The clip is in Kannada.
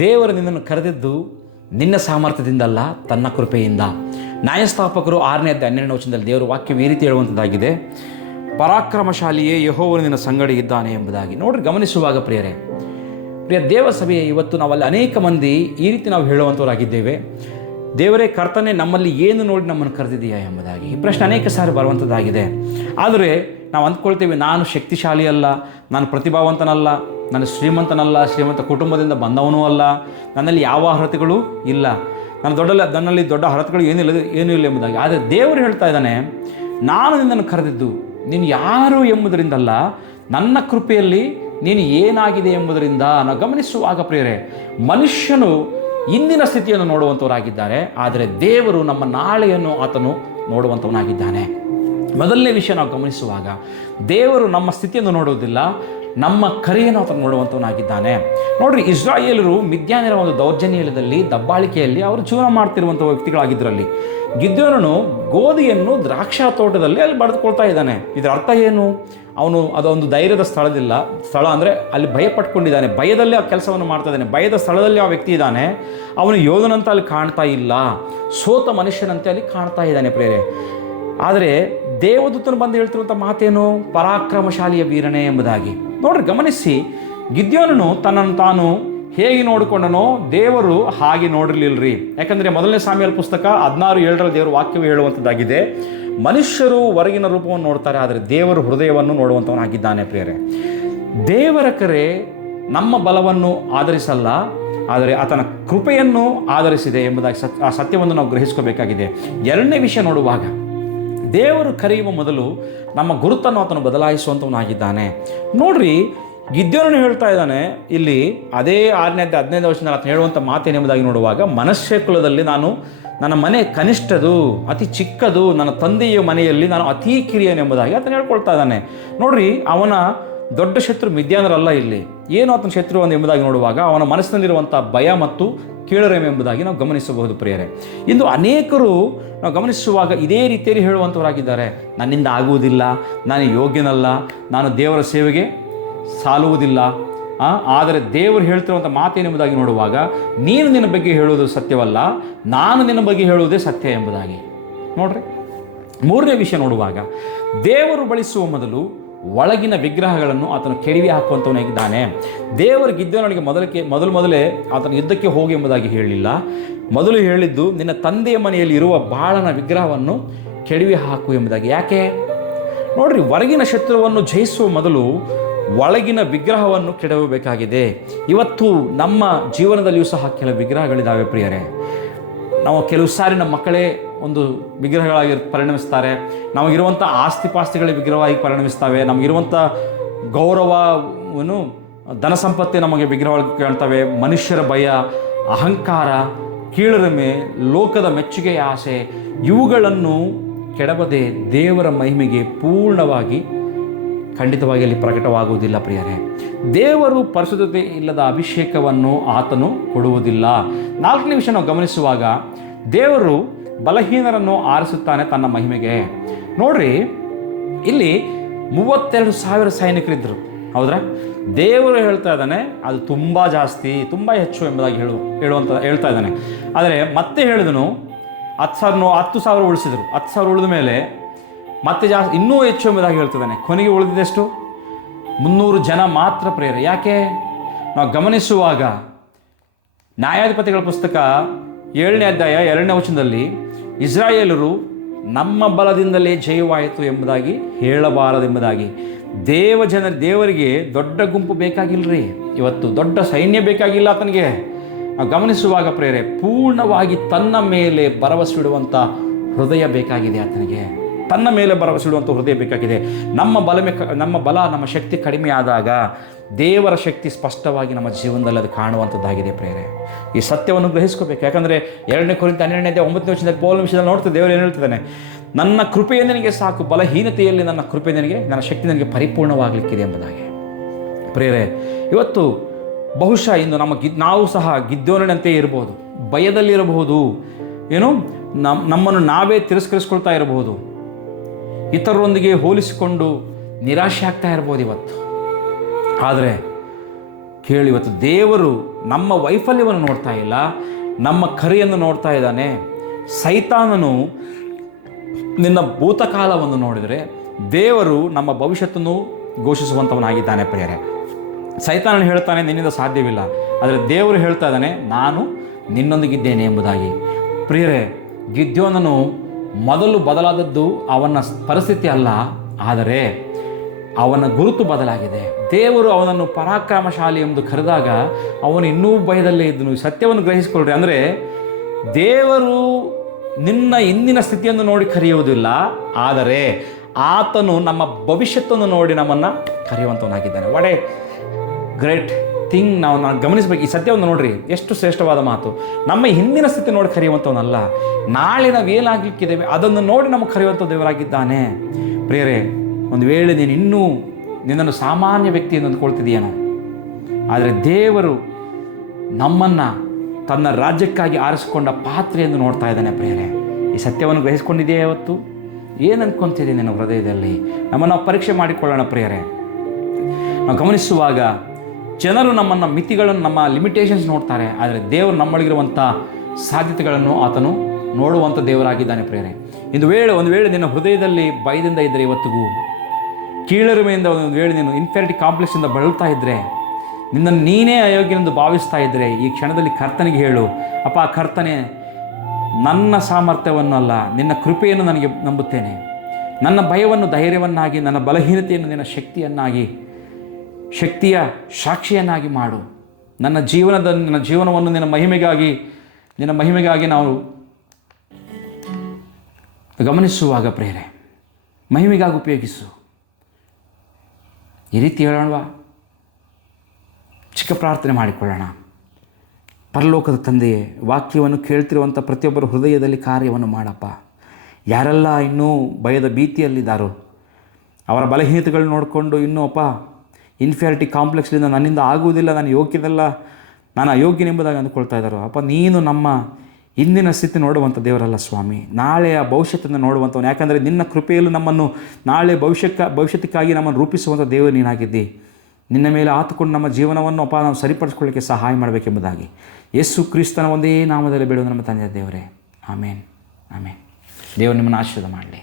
ದೇವರು ನಿನ್ನನ್ನು ಕರೆದಿದ್ದು ನಿನ್ನ ಸಾಮರ್ಥ್ಯದಿಂದಲ್ಲ, ತನ್ನ ಕೃಪೆಯಿಂದ. ನ್ಯಾಯಸ್ಥಾಪಕರು 6ನೇ ಅಧ್ಯಾಯ 12ನೇ ವಚನದಲ್ಲಿ ದೇವರ ವಾಕ್ಯವು ಈ ರೀತಿ ಹೇಳುವಂಥದ್ದಾಗಿದೆ, ಪರಾಕ್ರಮಶಾಲಿಯೇ ಯೆಹೋವನು ನಿನ್ನ ಸಂಗಡಿ ಇದ್ದಾನೆ ಎಂಬುದಾಗಿ. ನೋಡ್ರಿ, ಗಮನಿಸುವಾಗ ಪ್ರಿಯ ದೇವ ಸಭೆಯೇ, ಇವತ್ತು ನಾವಲ್ಲಿ ಅನೇಕ ಮಂದಿ ಈ ರೀತಿ ನಾವು ಹೇಳುವಂಥವರಾಗಿದ್ದೇವೆ, ದೇವರೇ ಕರ್ತನೆ ನಮ್ಮಲ್ಲಿ ಏನು ನೋಡಿ ನಮ್ಮನ್ನು ಕರೆದಿದೆಯಾ ಎಂಬುದಾಗಿ. ಈ ಪ್ರಶ್ನೆ ಅನೇಕ ಸಾರಿ ಬರುವಂಥದ್ದಾಗಿದೆ. ಆದರೆ ನಾವು ಅಂದ್ಕೊಳ್ತೇವೆ, ನಾನು ಶಕ್ತಿಶಾಲಿ ಅಲ್ಲ, ನಾನು ಪ್ರತಿಭಾವಂತನಲ್ಲ, ನಾನು ಶ್ರೀಮಂತ ಕುಟುಂಬದಿಂದ ಬಂದವನೂ ಅಲ್ಲ, ನನ್ನಲ್ಲಿ ಯಾವ ಅರ್ಹತೆಗಳು ಇಲ್ಲ, ನನ್ನಲ್ಲಿ ದೊಡ್ಡ ಅರ್ಹತೆಗಳು ಏನೂ ಇಲ್ಲ ಎಂಬುದಾಗಿ. ಆದರೆ ದೇವರು ಹೇಳ್ತಾ ಇದ್ದಾನೆ, ನಾನು ನಿನ್ನನ್ನು ಕರೆದಿದ್ದು ನೀನು ಯಾರು ಎಂಬುದರಿಂದಲ್ಲ, ನನ್ನ ಕೃಪೆಯಲ್ಲಿ ನೀನು ಏನಾಗಿದೆ ಎಂಬುದರಿಂದ. ನಾವು ಗಮನಿಸುವಾಗ ಪ್ರಿಯರೇ, ಮನುಷ್ಯನು ಇಂದಿನ ಸ್ಥಿತಿಯನ್ನು ನೋಡುವಂಥವರಾಗಿದ್ದಾರೆ, ಆದರೆ ದೇವರು ನಮ್ಮ ನಾಳೆಯನ್ನು ಆತನು ನೋಡುವಂಥವನಾಗಿದ್ದಾನೆ. ಮೊದಲನೇ ವಿಷಯ ನಾವು ಗಮನಿಸುವಾಗ, ದೇವರು ನಮ್ಮ ಸ್ಥಿತಿಯನ್ನು ನೋಡುವುದಿಲ್ಲ, ನಮ್ಮ ಕರೆಯನ್ನು ಆತನು ನೋಡುವಂಥವನಾಗಿದ್ದಾನೆ. ನೋಡ್ರಿ, ಇಸ್ರಾಯೇಲರು ಮಿದ್ಯಾನ್ಯರ ಒಂದು ದೌರ್ಜನ್ಯದಲ್ಲಿ, ದಬ್ಬಾಳಿಕೆಯಲ್ಲಿ ಅವರು ಜೀವನ ಮಾಡ್ತಿರುವಂಥ ವ್ಯಕ್ತಿಗಳಾಗಿದ್ದರಲ್ಲಿ, ಗಿದ್ಯೋನನು ಗೋಧಿಯನ್ನು ದ್ರಾಕ್ಷಾ ತೋಟದಲ್ಲಿ ಅಲ್ಲಿ ಬರೆದುಕೊಳ್ತಾ ಇದ್ದಾನೆ. ಇದರ ಅರ್ಥ ಏನು? ಅವನು ಅದೊಂದು ಧೈರ್ಯದ ಸ್ಥಳ ಅಂದರೆ ಅಲ್ಲಿ ಭಯ ಪಟ್ಕೊಂಡಿದ್ದಾನೆ, ಭಯದಲ್ಲಿ ಆ ಕೆಲಸವನ್ನು ಮಾಡ್ತಾ ಇದ್ದಾನೆ, ಭಯದ ಸ್ಥಳದಲ್ಲಿ ಆ ವ್ಯಕ್ತಿ ಇದ್ದಾನೆ. ಅವನು ಯೋಧನಂತ ಅಲ್ಲಿ ಕಾಣ್ತಾ ಇಲ್ಲ, ಸೋತ ಮನುಷ್ಯನಂತೆ ಅಲ್ಲಿ ಕಾಣ್ತಾ ಇದ್ದಾನೆ ಪ್ರೇರೆ. ಆದರೆ ದೇವದೂತನು ಬಂದು ಹೇಳ್ತಿರುವಂಥ ಮಾತೇನು? ಪರಾಕ್ರಮಶಾಲಿಯ ವೀರನೇ ಎಂಬುದಾಗಿ. ನೋಡ್ರಿ, ಗಮನಿಸಿ, ಗಿದ್ಯೋನನು ತನ್ನನ್ನು ತಾನು ಹೇಗೆ ನೋಡಿಕೊಂಡನೋ ದೇವರು ಹಾಗೆ ನೋಡಿರಲಿಲ್ಲರಿ. ಯಾಕಂದರೆ ಮೊದಲನೇ ಸಾಮ್ಯಲ ಪುಸ್ತಕ 16:7 ದೇವರು ವಾಕ್ಯವು ಹೇಳುವಂಥದ್ದಾಗಿದೆ, ಮನುಷ್ಯರು ಹೊರಗಿನ ರೂಪವನ್ನು ನೋಡ್ತಾರೆ, ಆದರೆ ದೇವರು ಹೃದಯವನ್ನು ನೋಡುವಂಥವನಾಗಿದ್ದಾನೆ ಪ್ರಿಯರೇ. ದೇವರ ಕರೆ ನಮ್ಮ ಬಲವನ್ನು ಆಧರಿಸಲ್ಲ, ಆದರೆ ಆತನ ಕೃಪೆಯನ್ನು ಆಧರಿಸಿದೆ ಎಂಬುದಾಗಿ ಆ ಸತ್ಯವನ್ನು ನಾವು ಗ್ರಹಿಸ್ಕೋಬೇಕಾಗಿದೆ. ಎರಡನೇ ವಿಷಯ ನೋಡುವಾಗ, ದೇವರು ಕರೆಯುವ ಮೊದಲು ನಮ್ಮ ಗುರುತನ್ನು ಆತನು ಬದಲಾಯಿಸುವಂಥವನಾಗಿದ್ದಾನೆ. ನೋಡ್ರಿ, ಗಿದ್ಯೋನನು ಹೇಳ್ತಾ ಇದ್ದಾನೆ ಇಲ್ಲಿ, ಅದೇ 6ನೇ ಅಧ್ಯಾಯ 15ನೇ ವಚನದಲ್ಲಿ ಆತನು ಹೇಳುವಂಥ ಮಾತೇನೆಂಬುದಾಗಿ ನೋಡುವಾಗ, ಮನುಷ್ಯ ಕುಲದಲ್ಲಿ ನನ್ನ ಮನೆ ಕನಿಷ್ಠದು, ಅತಿ ಚಿಕ್ಕದು, ನನ್ನ ತಂದೆಯ ಮನೆಯಲ್ಲಿ ನಾನು ಅತೀ ಕಿರಿಯನೆಂಬುದಾಗಿ ಆತನು ಹೇಳ್ಕೊಳ್ತಾ ಇದ್ದಾನೆ. ನೋಡ್ರಿ, ಅವನ ದೊಡ್ಡ ಶತ್ರು ಮಿದ್ಯಾನರಲ್ಲ, ಇಲ್ಲಿ ಏನು ಆತನ ಶತ್ರು ಎಂಬುದಾಗಿ ನೋಡುವಾಗ ಅವನ ಮನಸ್ಸಿನಲ್ಲಿರುವಂಥ ಭಯ ಮತ್ತು ಕೀಳರಿಮೆ ಎಂಬುದಾಗಿ ನಾವು ಗಮನಿಸಬಹುದು ಪ್ರಿಯರೇ. ಇಂದು ಅನೇಕರು ನಾವು ಗಮನಿಸುವಾಗ ಇದೇ ರೀತಿಯಲ್ಲಿ ಹೇಳುವಂಥವರಾಗಿದ್ದಾರೆ, ನನ್ನಿಂದ ಆಗುವುದಿಲ್ಲ, ನಾನು ಯೋಗ್ಯನಲ್ಲ, ನಾನು ದೇವರ ಸೇವೆಗೆ ಸಾಲುವುದಿಲ್ಲ. ಆದರೆ ದೇವರು ಹೇಳ್ತಿರುವಂಥ ಮಾತೇನೆಂಬುದಾಗಿ ನೋಡುವಾಗ, ನೀನು ನಿನ್ನ ಬಗ್ಗೆ ಹೇಳುವುದು ಸತ್ಯವಲ್ಲ, ನಾನು ನಿನ್ನ ಬಗ್ಗೆ ಹೇಳುವುದೇ ಸತ್ಯ ಎಂಬುದಾಗಿ. ನೋಡ್ರಿ, ಮೂರನೇ ವಿಷಯ ನೋಡುವಾಗ, ದೇವರು ಬಳಸುವ ಮೊದಲು ಒಳಗಿನ ವಿಗ್ರಹಗಳನ್ನು ಆತನು ಕೆಡವಿ ಹಾಕುವಂಥವನಾಗಿದ್ದಾನೆ. ದೇವರು ಗಿದ್ಯೋನನಿಗೆ ಮೊದಲೇ ಆತನ ಯುದ್ಧಕ್ಕೆ ಹೋಗಿ ಎಂಬುದಾಗಿ ಹೇಳಲಿಲ್ಲ. ಮೊದಲು ಹೇಳಿದ್ದು, ನಿನ್ನ ತಂದೆಯ ಮನೆಯಲ್ಲಿ ಇರುವ ಬಾಳನ ವಿಗ್ರಹವನ್ನು ಕೆಡವಿ ಹಾಕು ಎಂಬುದಾಗಿ. ಯಾಕೆ? ನೋಡ್ರಿ, ಹೊರಗಿನ ಶತ್ರುವನ್ನು ಜಯಿಸುವ ಮೊದಲು ಒಳಗಿನ ವಿಗ್ರಹವನ್ನು ಕೆಡವಬೇಕಾಗಿದೆ. ಇವತ್ತು ನಮ್ಮ ಜೀವನದಲ್ಲಿಯೂ ಸಹ ಕೆಲವು ವಿಗ್ರಹಗಳಿದ್ದಾವೆ ಪ್ರಿಯರೇ. ನಾವು ಕೆಲವು ಸಾರಿ ನಮ್ಮ ಮಕ್ಕಳೇ ಒಂದು ವಿಗ್ರಹಗಳಾಗಿ ಪರಿಣಮಿಸ್ತಾರೆ, ನಮಗಿರುವಂಥ ಆಸ್ತಿಪಾಸ್ತಿಗಳೇ ವಿಗ್ರಹವಾಗಿ ಪರಿಣಮಿಸ್ತವೆ, ನಮಗಿರುವಂಥ ಗೌರವವನ್ನು ಧನ ಸಂಪತ್ತೇ ನಮಗೆ ವಿಗ್ರಹವಾಗಿ ಕಾಣ್ತವೆ. ಮನುಷ್ಯರ ಭಯ, ಅಹಂಕಾರ, ಕೀಳರಿಮೆ, ಲೋಕದ ಮೆಚ್ಚುಗೆಯ ಆಸೆ, ಇವುಗಳನ್ನು ಕೆಡವದೆ ದೇವರ ಮಹಿಮೆಗೆ ಪೂರ್ಣವಾಗಿ ಖಂಡಿತವಾಗಿ ಅಲ್ಲಿ ಪ್ರಕಟವಾಗುವುದಿಲ್ಲ ಪ್ರಿಯರೇ. ದೇವರು ಪರಿಶುದ್ಧತೆ ಇಲ್ಲದ ಅಭಿಷೇಕವನ್ನು ಆತನು ಕೊಡುವುದಿಲ್ಲ. ನಾಲ್ಕನೇ ವಿಷಯ ನಾವು ಗಮನಿಸುವಾಗ, ದೇವರು ಬಲಹೀನರನ್ನು ಆರಿಸುತ್ತಾನೆ ತನ್ನ ಮಹಿಮೆಗೆ. ನೋಡ್ರಿ, ಇಲ್ಲಿ 32,000 ಸೈನಿಕರಿದ್ದರು, ಹೌದ್ರಾ? ದೇವರು ಹೇಳ್ತಾ ಇದ್ದಾನೆ ಅದು ತುಂಬ ಜಾಸ್ತಿ, ತುಂಬ ಹೆಚ್ಚು ಎಂಬುದಾಗಿ ಹೇಳ್ತಾ ಇದ್ದಾನೆ. ಆದರೆ ಮತ್ತೆ ಹೇಳಿದನು 10,000 ಉಳಿಸಿದರು. 10,000 ಉಳಿದ ಮೇಲೆ ಮತ್ತೆ ಜಾಸ್ತಿ, ಇನ್ನೂ ಹೆಚ್ಚು ಎಂಬುದಾಗಿ ಹೇಳ್ತಿದ್ದಾನೆ. ಕೊನೆಗೆ ಉಳಿದಿದ್ದೆಷ್ಟು? 300 ಜನ ಮಾತ್ರ ಪ್ರೇರೆ. ಯಾಕೆ? ನಾವು ಗಮನಿಸುವಾಗ ನ್ಯಾಯಾಧಿಪತಿಗಳ ಪುಸ್ತಕ 7ನೇ ಅಧ್ಯಾಯ 2ನೇ ವಚನದಲ್ಲಿ, ಇಸ್ರಾಯೇಲರು ನಮ್ಮ ಬಲದಿಂದಲೇ ಜಯವಾಯಿತು ಎಂಬುದಾಗಿ ಹೇಳಬಾರದೆಂಬುದಾಗಿ. ದೇವರಿಗೆ ದೊಡ್ಡ ಗುಂಪು ಬೇಕಾಗಿಲ್ಲರಿ, ಇವತ್ತು ದೊಡ್ಡ ಸೈನ್ಯ ಬೇಕಾಗಿಲ್ಲ ಆತನಿಗೆ. ನಾವು ಗಮನಿಸುವಾಗ ಪ್ರೇರೆ, ಪೂರ್ಣವಾಗಿ ತನ್ನ ಮೇಲೆ ಭರವಸೆ ಇಡುವಂಥ ಹೃದಯ ಬೇಕಾಗಿದೆ ಆತನಿಗೆ. ತನ್ನ ಮೇಲೆ ಭರವಸೆ ಇಡುವಂಥ ಹೃದಯ ಬೇಕಾಗಿದೆ. ನಮ್ಮ ಶಕ್ತಿ ಕಡಿಮೆ ಆದಾಗ ದೇವರ ಶಕ್ತಿ ಸ್ಪಷ್ಟವಾಗಿ ನಮ್ಮ ಜೀವನದಲ್ಲಿ ಅದು ಕಾಣುವಂಥದ್ದಾಗಿದೆ ಪ್ರೇರೆ. ಈ ಸತ್ಯವನ್ನು ಗ್ರಹಿಸ್ಕೋಬೇಕು. ಯಾಕಂದರೆ 2 ಕೊರಿಂಥ 12ನೇ ಅಧ್ಯಾಯ 9ನೇ ವಚನದಲ್ಲಿ ಪೌಲನ ವಿಷಯದಲ್ಲಿ ನೋಡ್ತೀವಿ, ದೇವರು ಏನು ಹೇಳ್ತಿದ್ದಾನೆ? ನನ್ನ ಕೃಪೆಯೇ ನಿನಗೆ ಸಾಕು, ಬಲಹೀನತೆಯಲ್ಲಿ ನನ್ನ ಕೃಪೆ ನಿನಗೆ, ನನ್ನ ಶಕ್ತಿ ನನಗೆ ಪರಿಪೂರ್ಣವಾಗಲಿಕ್ಕಿದೆ ಎಂಬುದಾಗಿ. ಪ್ರೇರೆ, ಇವತ್ತು ಬಹುಶಃ ಇಂದು ನಾವು ಸಹ ಗಿದ್ಯೋನಂತೆ ಇರಬಹುದು, ಭಯದಲ್ಲಿರಬಹುದು, ನಮ್ಮನ್ನು ನಾವೇ ತಿರಸ್ಕರಿಸ್ಕೊಳ್ತಾ ಇರಬಹುದು, ಇತರರೊಂದಿಗೆ ಹೋಲಿಸಿಕೊಂಡು ನಿರಾಶೆ ಆಗ್ತಾ ಇರ್ಬೋದು ಇವತ್ತು. ಆದರೆ ಕೇಳಿ, ಇವತ್ತು ದೇವರು ನಮ್ಮ ವೈಫಲ್ಯವನ್ನು ನೋಡ್ತಾ ಇಲ್ಲ, ನಮ್ಮ ಕರೆಯನ್ನು ನೋಡ್ತಾ ಇದ್ದಾನೆ. ಸೈತಾನನು ನಿನ್ನ ಭೂತಕಾಲವನ್ನು ನೋಡಿದರೆ ದೇವರು ನಮ್ಮ ಭವಿಷ್ಯತ್ತನ್ನು ಘೋಷಿಸುವಂಥವನಾಗಿದ್ದಾನೆ ಪ್ರಿಯರೇ. ಸೈತಾನನು ಹೇಳ್ತಾನೆ ನಿನ್ನಿಂದ ಸಾಧ್ಯವಿಲ್ಲ, ಆದರೆ ದೇವರು ಹೇಳ್ತಾ ಇದ್ದಾನೆ ನಾನು ನಿನ್ನೊಂದಿಗಿದ್ದೇನೆ ಎಂಬುದಾಗಿ. ಪ್ರಿಯರೇ, ಗಿದ್ಯೋನನು ಮೊದಲು ಬದಲಾದದ್ದು ಅವನ ಪರಿಸ್ಥಿತಿ ಅಲ್ಲ, ಆದರೆ ಅವನ ಗುರುತು ಬದಲಾಗಿದೆ. ದೇವರು ಅವನನ್ನು ಪರಾಕ್ರಮಶಾಲಿ ಎಂದು ಕರೆದಾಗ ಅವನು ಇನ್ನೂ ಭಯದಲ್ಲೇ ಇದ್ದನು. ಸತ್ಯವನ್ನು ಗ್ರಹಿಸಿಕೊಳ್ಳ್ರಿ, ಅಂದರೆ ದೇವರು ನಿನ್ನ ಇಂದಿನ ಸ್ಥಿತಿಯನ್ನು ನೋಡಿ ಕರೆಯುವುದಿಲ್ಲ, ಆದರೆ ಆತನು ನಮ್ಮ ಭವಿಷ್ಯತ್ತನ್ನು ನೋಡಿ ನಮ್ಮನ್ನು ಕರೆಯುವಂಥವನಾಗಿದ್ದಾನೆ. What a great thing. ನಾವು ಗಮನಿಸಬೇಕು. ಈ ಸತ್ಯವನ್ನು ನೋಡ್ರಿ, ಎಷ್ಟು ಶ್ರೇಷ್ಠವಾದ ಮಾತು. ನಮ್ಮ ಹಿಂದಿನ ಸ್ಥಿತಿ ನೋಡಿ ಕರೆಯುವಂಥವನಲ್ಲ, ನಾಳೆ ನಾವು ಏನಾಗಲಿಕ್ಕಿದ್ದೇವೆ ಅದನ್ನು ನೋಡಿ ನಮಗೆ ಕರೆಯುವಂಥ ದೇವರಾಗಿದ್ದಾನೆ. ಪ್ರಿಯರೇ, ಒಂದು ವೇಳೆ ನೀನು ಇನ್ನೂ ನಿನ್ನನ್ನು ಸಾಮಾನ್ಯ ವ್ಯಕ್ತಿ ಎಂದು ಅಂದ್ಕೊಳ್ತಿದ್ದೀಯೇನೋ, ಆದರೆ ದೇವರು ನಮ್ಮನ್ನು ತನ್ನ ರಾಜ್ಯಕ್ಕಾಗಿ ಆರಿಸಿಕೊಂಡ ಪಾತ್ರೆ ಎಂದು ನೋಡ್ತಾ ಇದ್ದಾನೆ. ಪ್ರಿಯರೇ, ಈ ಸತ್ಯವನ್ನು ಗ್ರಹಿಸ್ಕೊಂಡಿದೆಯೇ? ಇವತ್ತು ಏನು ಅಂದ್ಕೊತಿದ್ದೀನಿ ನಿನ್ನ ಹೃದಯದಲ್ಲಿ? ನಮ್ಮನ್ನು ಪರೀಕ್ಷೆ ಮಾಡಿಕೊಳ್ಳೋಣ ಪ್ರಿಯರೇ. ನಾವು ಗಮನಿಸುವಾಗ ಜನರು ನಮ್ಮನ್ನು ಮಿತಿಗಳನ್ನು, ನಮ್ಮ ಲಿಮಿಟೇಷನ್ಸ್ ನೋಡ್ತಾರೆ, ಆದರೆ ದೇವರು ನಮ್ಮೊಳಗಿರುವಂಥ ಸಾಧ್ಯತೆಗಳನ್ನು ಆತನು ನೋಡುವಂಥ ದೇವರಾಗಿದ್ದಾನೆ. ಪ್ರಿಯರೇ, ಒಂದು ವೇಳೆ ನಿನ್ನ ಹೃದಯದಲ್ಲಿ ಭಯದಿಂದ ಇದ್ದರೆ, ಇವತ್ತಿಗೂ ಕೀಳರಿಮೆಯಿಂದ ಒಂದು ವೇಳೆ ನೀನು ಇನ್ಫೆರಿಟಿ ಕಾಂಪ್ಲೆಕ್ಸಿಂದ ಬಳಲ್ತಾ ಇದ್ದರೆ, ನಿನ್ನನ್ನು ನೀನೇ ಅಯೋಗ್ಯನೆಂದು ಭಾವಿಸ್ತಾ ಇದ್ದರೆ, ಈ ಕ್ಷಣದಲ್ಲಿ ಕರ್ತನಿಗೆ ಹೇಳು, ಅಪ್ಪ ಕರ್ತನೆ, ನನ್ನ ಸಾಮರ್ಥ್ಯವನ್ನು ಅಲ್ಲ, ನಿನ್ನ ಕೃಪೆಯನ್ನು ನನಗೆ ನಂಬುತ್ತೇನೆ. ನನ್ನ ಭಯವನ್ನು ಧೈರ್ಯವನ್ನಾಗಿ, ನನ್ನ ಬಲಹೀನತೆಯನ್ನು ನಿನ್ನ ಶಕ್ತಿಯ ಸಾಕ್ಷಿಯನ್ನಾಗಿ ಮಾಡು. ನನ್ನ ಜೀವನವನ್ನು ನಿನ್ನ ಮಹಿಮೆಗಾಗಿ ನಾವು ಗಮನಿಸುವಾಗ ಪ್ರೇರೆ, ಮಹಿಮೆಗಾಗಿ ಉಪಯೋಗಿಸು. ಈ ರೀತಿ ಹೇಳೋಣವಾ? ಚಿಕ್ಕ ಪ್ರಾರ್ಥನೆ ಮಾಡಿಕೊಳ್ಳೋಣ. ಪರಲೋಕದ ತಂದೆಯೇ, ವಾಕ್ಯವನ್ನು ಕೇಳ್ತಿರುವಂಥ ಪ್ರತಿಯೊಬ್ಬರ ಹೃದಯದಲ್ಲಿ ಕಾರ್ಯವನ್ನು ಮಾಡಪ್ಪ. ಯಾರೆಲ್ಲ ಇನ್ನೂ ಭಯದ ಭೀತಿಯಲ್ಲಿದ್ದಾರೋ, ಅವರ ಬಲಹೀನತೆಗಳು ನೋಡಿಕೊಂಡು ಇನ್ನೂ ಅಪ್ಪ ಇನ್ಫ್ಯಾರಿಟಿ ಕಾಂಪ್ಲೆಕ್ಸ್ನಿಂದ ನನ್ನಿಂದ ಆಗುವುದಿಲ್ಲ, ನಾನು ಯೋಗ್ಯನಲ್ಲ, ನಾನು ಅಯೋಗ್ಯನೆಂಬುದಾಗಿ ಅಂದ್ಕೊಳ್ತಾ ಇದ್ದಾರೋ, ಅಪ್ಪ ನೀನು ನಮ್ಮ ಇಂದಿನ ಸ್ಥಿತಿ ನೋಡುವಂಥ ದೇವರಲ್ಲ ಸ್ವಾಮಿ, ನಾಳೆಯ ಭವಿಷ್ಯತನ್ನು ನೋಡುವಂಥವನು. ಯಾಕಂದರೆ ನಿನ್ನ ಕೃಪೆಯಲ್ಲೂ ನಮ್ಮನ್ನು ನಾಳೆ ಭವಿಷ್ಯಕ್ಕಾಗಿ ನಮ್ಮನ್ನು ರೂಪಿಸುವಂಥ ದೇವರು ನೀನಾಗಿದ್ದಿ. ನಿನ್ನ ಮೇಲೆ ಆತುಕೊಂಡು ನಮ್ಮ ಜೀವನವನ್ನು ಅಪ್ಪ ನಾವು ಸರಿಪಡಿಸ್ಕೊಳ್ಳಿಕ್ಕೆ ಸಹಾಯ ಮಾಡಬೇಕೆಂಬುದಾಗಿ ಯೇಸು ಕ್ರಿಸ್ತನ ಒಂದೇ ನಾಮದಲ್ಲಿ ಬೇಡುವುದು ನಮ್ಮ ತಂದೆಯ ದೇವರೇ. ಆಮೇನ್, ಆಮೇನ್. ದೇವರು ನಿಮ್ಮನ್ನು ಆಶೀರ್ವಾದ ಮಾಡಲಿ.